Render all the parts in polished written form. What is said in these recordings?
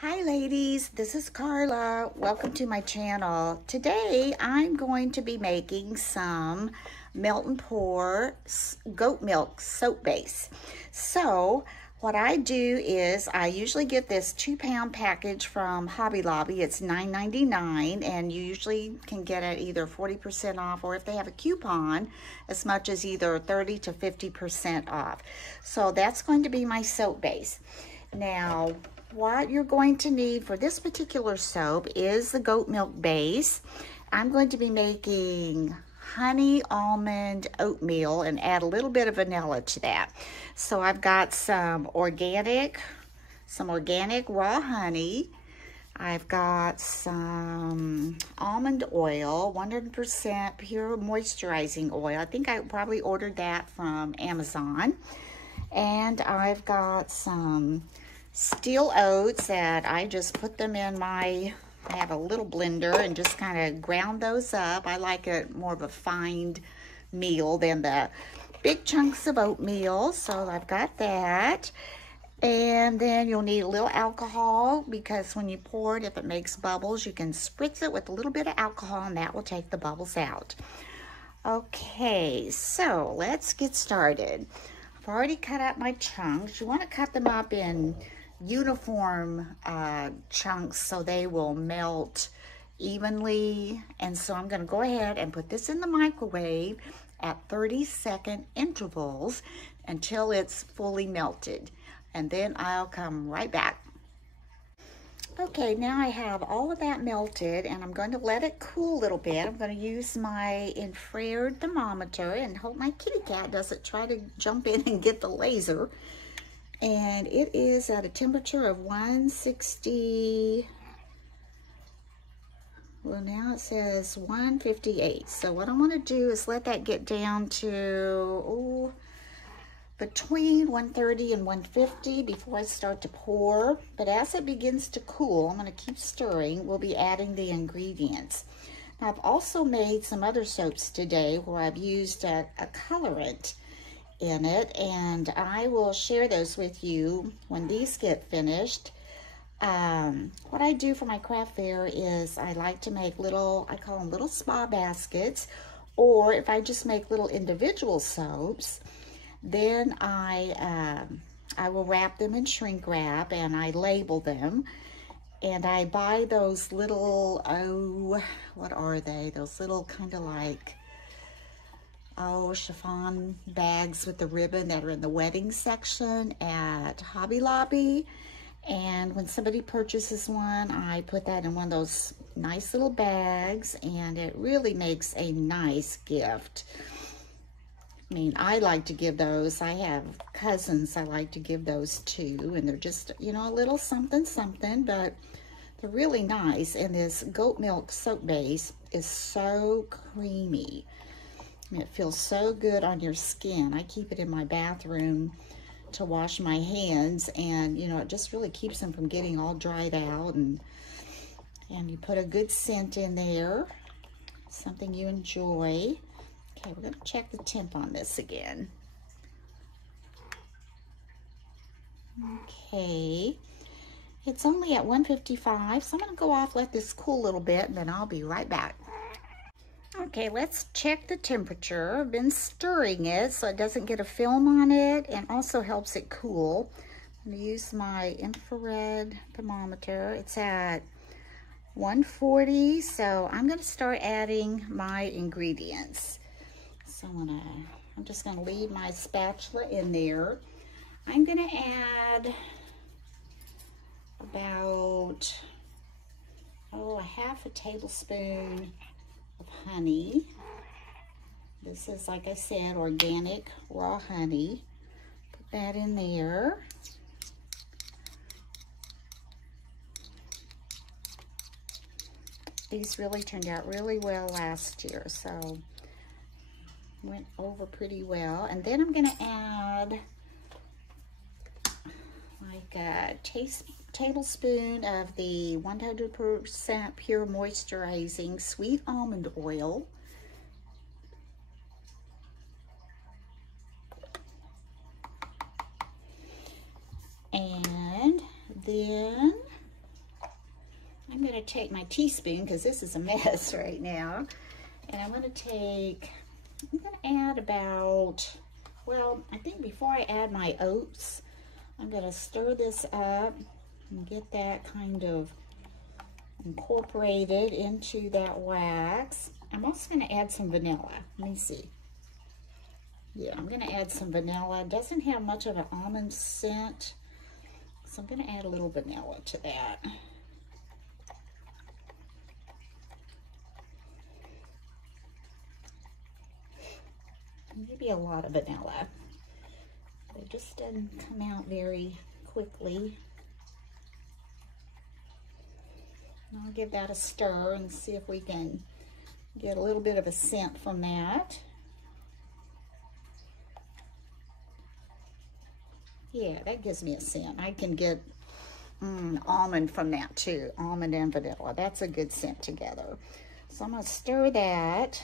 Hi ladies, this is Carla. Welcome to my channel. Today I'm going to be making some melt and pour goat milk soap base. So what I do is I usually get this 2-pound package from Hobby Lobby. It's $9.99 and you usually can get it either 40% off, or if they have a coupon, as much as either 30 to 50% off. So that's going to be my soap base. Now, what you're going to need for this particular soap is the goat milk base. I'm going to be making honey almond oatmeal and add a little bit of vanilla to that. So I've got some organic raw honey. I've got some almond oil, 100% pure moisturizing oil. I think I probably ordered that from Amazon. And I've got some steel oats that I just put them in I have a little blender and just kind of ground those up. I like it more of a fine meal than the big chunks of oatmeal. So I've got that. And then you'll need a little alcohol, because when you pour it, if it makes bubbles, you can spritz it with a little bit of alcohol and that will take the bubbles out. Okay, so let's get started. I've already cut out my chunks. You want to cut them up in uniform chunks so they will melt evenly. And so I'm going to go ahead and put this in the microwave at 30-second intervals until it's fully melted. And then I'll come right back. Okay, now I have all of that melted and I'm going to let it cool a little bit. I'm going to use my infrared thermometer and hope my kitty cat doesn't try to jump in and get the laser. And it is at a temperature of 160. Well, now it says 158. So what I want to do is let that get down to between 130 and 150 before I start to pour. But as it begins to cool, I'm going to keep stirring. We'll be adding the ingredients. Now, I've also made some other soaps today where I've used a colorant in it, and I will share those with you when these get finished. What I do for my craft fair is I like to make I call them little spa baskets, or if I just make little individual soaps, then I will wrap them in shrink wrap and I label them. And I buy those little, what are they? Those little kind of like, chiffon bags with the ribbon that are in the wedding section at Hobby Lobby. And when somebody purchases one, I put that in one of those nice little bags, and it really makes a nice gift. I mean, I like to give those. I have cousins I like to give those to, and they're just, a little something, but they're really nice. And this goat milk soap base is so creamy. It feels so good on your skin. I keep it in my bathroom to wash my hands, and it just really keeps them from getting all dried out. And you put a good scent in there, something you enjoy. Okay, we're going to check the temp on this again. Okay, it's only at 155, so I'm going to go off, let this cool a little bit, and then I'll be right back. Okay, let's check the temperature. I've been stirring it so it doesn't get a film on it, and also helps it cool. I'm going to use my infrared thermometer. It's at 140, so I'm going to start adding my ingredients. So I'm just going to leave my spatula in there. I'm going to add about, a half a tablespoon of honey. This is, like I said, organic raw honey. Put that in there. These really turned out really well last year, so went over pretty well. And then I'm going to add like a tablespoon of the 100% pure moisturizing sweet almond oil. And then to take my teaspoon, because this is a mess right now, and I'm going to add about, well, I think before I add my oats, I'm going to stir this up and get that kind of incorporated into that wax. I'm also going to add some vanilla. Let me see. Yeah, I'm going to add some vanilla. It doesn't have much of an almond scent, so I'm going to add a little vanilla to that. Maybe a lot of vanilla. It just doesn't come out very quickly. I'll give that a stir and see if we can get a little bit of a scent from that. Yeah, that gives me a scent. I can get almond from that too. Almond and vanilla. That's a good scent together. So I'm going to stir that.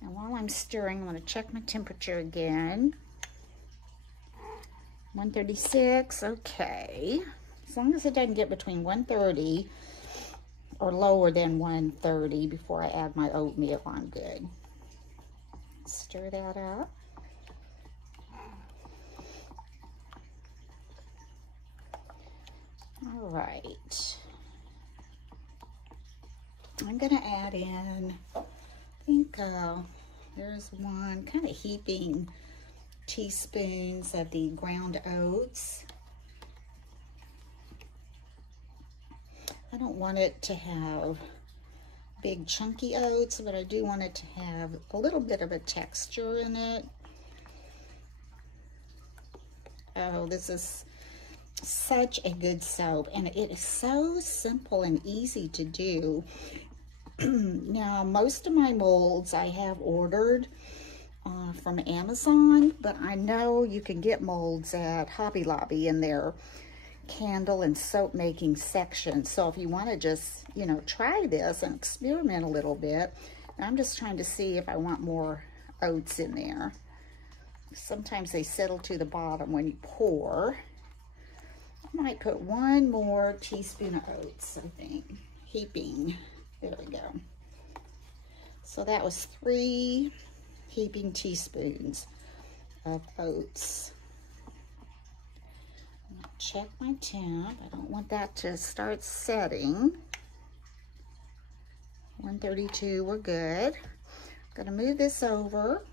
And while I'm stirring, I'm going to check my temperature again. 136, okay. As long as it doesn't get between 130 or lower than 130 before I add my oatmeal, I'm good. Stir that up. All right. I'm going to add in, I think there's one kind of heaping teaspoons of the ground oats. I don't want it to have big chunky oats, but I do want it to have a little bit of a texture in it. Oh, this is such a good soap, and it is so simple and easy to do. Now, most of my molds I have ordered from Amazon, but I know you can get molds at Hobby Lobby in their candle and soap making section. So if you want to just, you know, try this and experiment a little bit. I'm just trying to see if I want more oats in there. Sometimes they settle to the bottom when you pour. I might put one more teaspoon of oats, I think. Heaping. There we go. So that was 3 heaping teaspoons of oats. Check my temp. I don't want that to start setting. 132, we're good. I'm gonna move this over.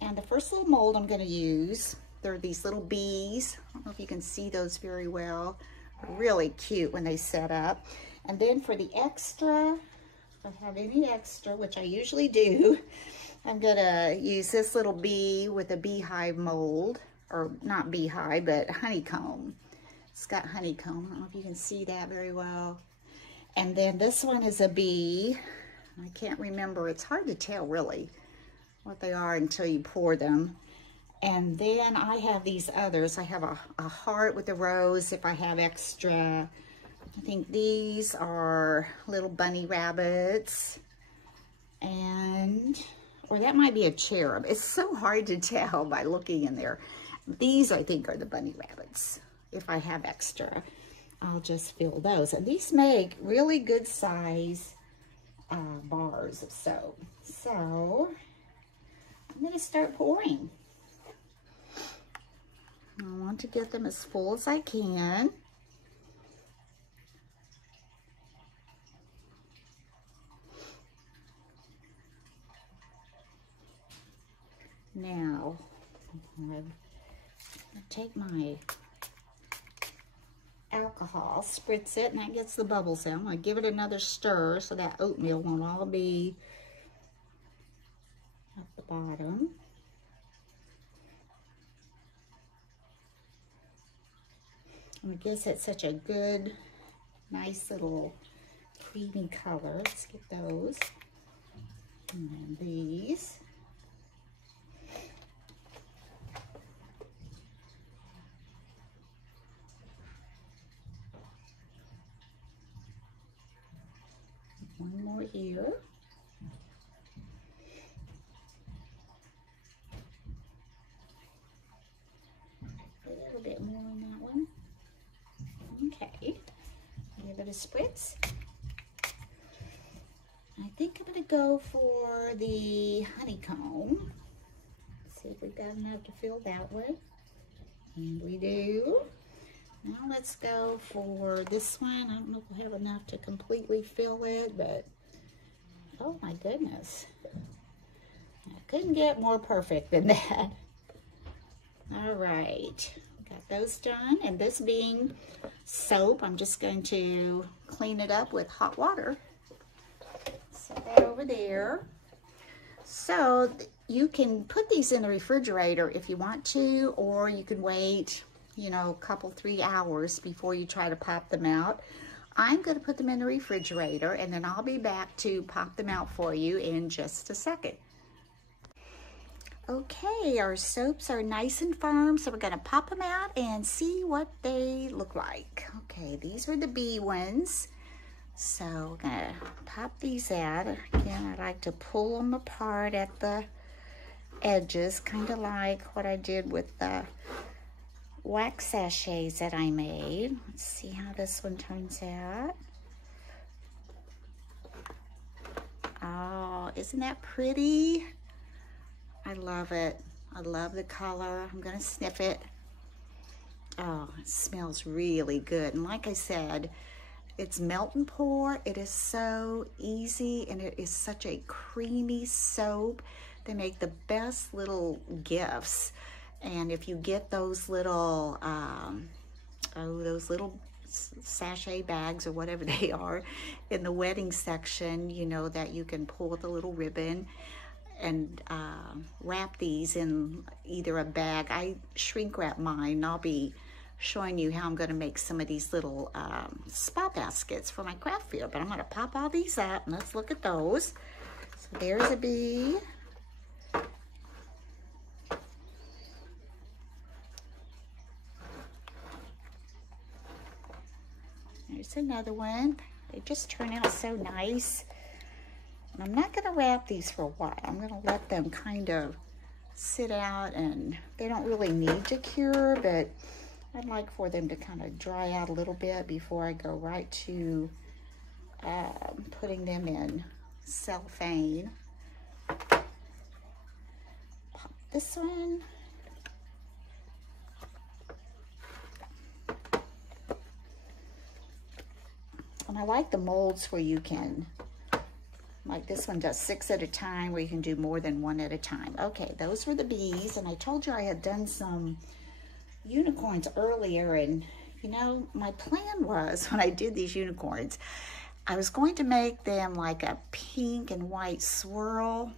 And the first little mold I'm gonna use, there are these little bees. I don't know if you can see those very well. They're really cute when they set up. And then for the extra, if I have any extra, which I usually do, I'm gonna use this little bee with a beehive mold. Or not beehive, but honeycomb. It's got honeycomb. I don't know if you can see that very well. And then this one is a bee. I can't remember. It's hard to tell, really, what they are until you pour them. And then I have these others. I have a heart with a rose if I have extra. I think these are little bunny rabbits. And, or that might be a cherub. It's so hard to tell by looking in there. These, I think, are the bunny rabbits. If I have extra, I'll just fill those. And these make really good size bars of soap. So, I'm going to start pouring. I want to get them as full as I can. Now, I take my alcohol, spritz it, and that gets the bubbles out. I'm going to give it another stir so that oatmeal won't all be at the bottom. And I guess it's such a good, nice little creamy color. Let's get those. And then these. One more here. A little bit more on that one. Okay. the spritz. I think I'm going to go for the honeycomb. See if we've got enough to fill that way. And we do. Now let's go for this one. I don't know if we'll have enough to completely fill it, but oh my goodness. I couldn't get more perfect than that. All right, got those done. And this being soap, I'm just going to clean it up with hot water. Set that over there. So you can put these in the refrigerator if you want to, or you can wait, you know, a couple, 3 hours before you try to pop them out. I'm going to put them in the refrigerator, and then I'll be back to pop them out for you in just a second. Okay, our soaps are nice and firm, so we're going to pop them out and see what they look like. Okay, these are the B ones. So we're going to pop these out. Again, I like to pull them apart at the edges, kind of like what I did with the wax sachets that I made. Let's see how this one turns out. Oh, isn't that pretty? I love it. I love the color. I'm gonna sniff it. Oh, it smells really good. And like I said, it's melt and pour. It is so easy, and it is such a creamy soap. They make the best little gifts. And if you get those little, those little sachet bags or whatever they are in the wedding section, you know, that you can pull with a little ribbon and wrap these in either a bag. I shrink wrap mine, and I'll be showing you how I'm going to make some of these little spa baskets for my craft fair. But I'm going to pop all these out, and let's look at those. So there's a bee. There's another one. They just turn out so nice. And I'm not going to wrap these for a while. I'm going to let them kind of sit out, and they don't really need to cure, but I'd like for them to kind of dry out a little bit before I go right to putting them in cellophane. Pop this one. And I like the molds where you can, like this one does 6 at a time, where you can do more than 1 at a time. Okay, those were the bees, and I told you I had done some unicorns earlier, and you know, my plan was when I did these unicorns, I was going to make them like a pink and white swirl.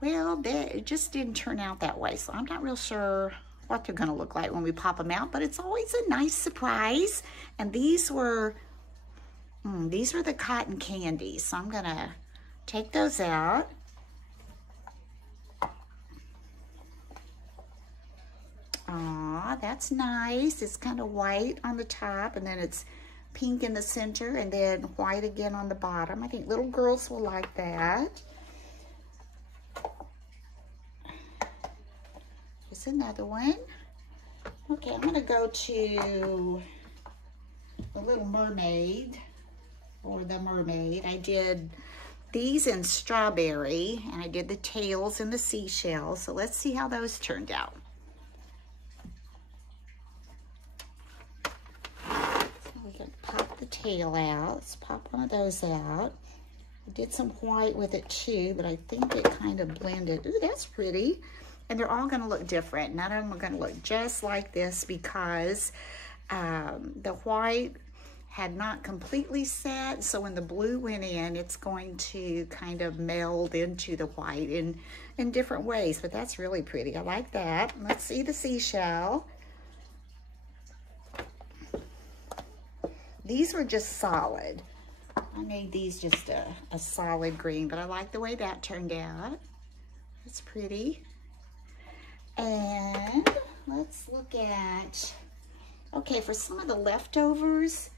Well, it just didn't turn out that way, so I'm not real sure what they're gonna look like when we pop them out, but it's always a nice surprise. And these were the cotton candies, so I'm gonna take those out. Aw, that's nice. It's kind of white on the top, and then it's pink in the center, and then white again on the bottom. I think little girls will like that. Here's another one. Okay, I'm gonna go to the Little Mermaid, or the Mermaid. I did these in strawberry, and I did the tails and the seashells. So let's see how those turned out. So we can pop the tail out. Let's pop one of those out. I did some white with it too, but I think it kind of blended. Ooh, that's pretty. And they're all gonna look different. None of them are gonna look just like this because the white had not completely set, so when the blue went in, it's going to kind of meld into the white in different ways, but that's really pretty. I like that. Let's see the seashell. These were just solid. I made these just a solid green, but I like the way that turned out. That's pretty. And let's look at, okay, for some of the leftovers,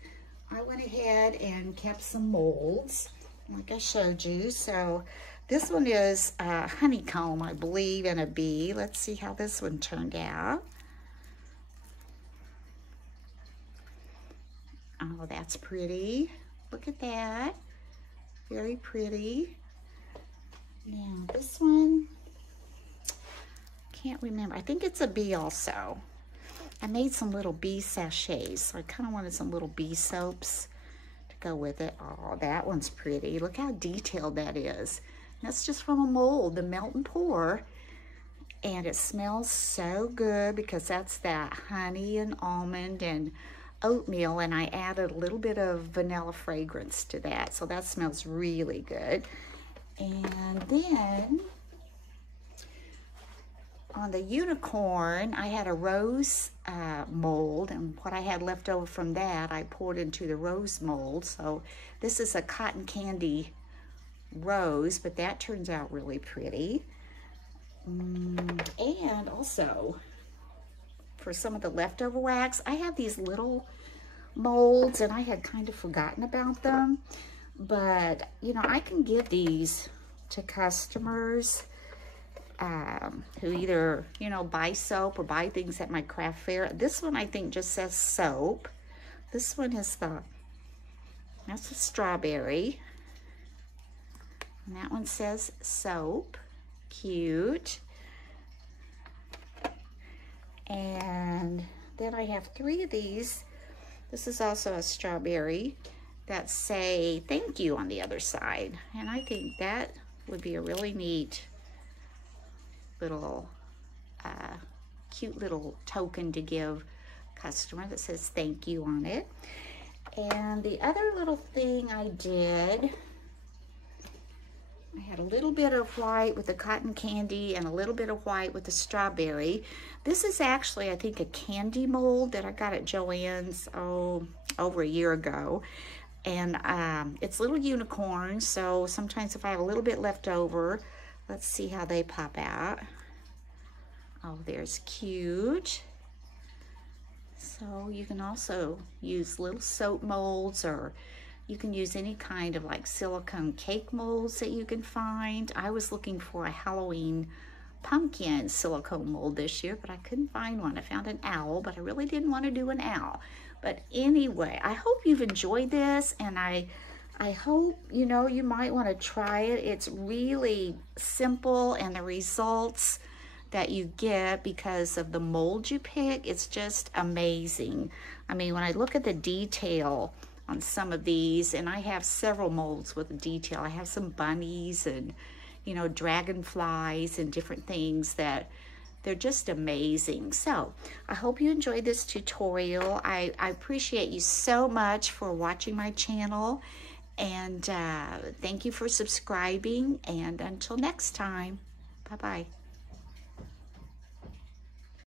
I went ahead and kept some molds, like I showed you. So this one is honeycomb, I believe, and a bee. Let's see how this one turned out. Oh, that's pretty. Look at that. Very pretty. Now this one, can't remember. I think it's a bee also. I made some little bee sachets, so I kind of wanted some little bee soaps to go with it. Oh, that one's pretty. Look how detailed that is. That's just from a mold, the Melt and Pour. And it smells so good because that's that honey and almond and oatmeal, and I added a little bit of vanilla fragrance to that, so that smells really good. And then on the unicorn, I had a rose mold, and what I had left over from that I poured into the rose mold. So this is a cotton candy rose, but that turns out really pretty. And also, for some of the leftover wax, I have these little molds, and I had kind of forgotten about them. But, you know, I can give these to customers who either, you know, buy soap or buy things at my craft fair. This one, I think, just says soap. This one is that's a strawberry. And that one says soap. Cute. And then I have 3 of these. This is also a strawberry that say thank you on the other side. And I think that would be a really neat little, cute little token to give a customer that says thank you on it. And the other little thing I did, I had a little bit of white with the cotton candy and a little bit of white with the strawberry. This is actually, I think, a candy mold that I got at Joann's, over a year ago. And it's little unicorns, so sometimes if I have a little bit left over, let's see how they pop out. Oh, there's cute. So you can also use little soap molds, or you can use any kind of like silicone cake molds that you can find. I was looking for a Halloween pumpkin silicone mold this year, but I couldn't find one. I found an owl, but I really didn't want to do an owl. But anyway, I hope you've enjoyed this, and I hope, you know, you might want to try it. It's really simple, and the results that you get because of the mold you pick, it's just amazing. I mean, when I look at the detail on some of these, and I have several molds with detail. I have some bunnies and, you know, dragonflies and different things that they're just amazing. So I hope you enjoyed this tutorial. I appreciate you so much for watching my channel, and thank you for subscribing, and until next time, bye-bye.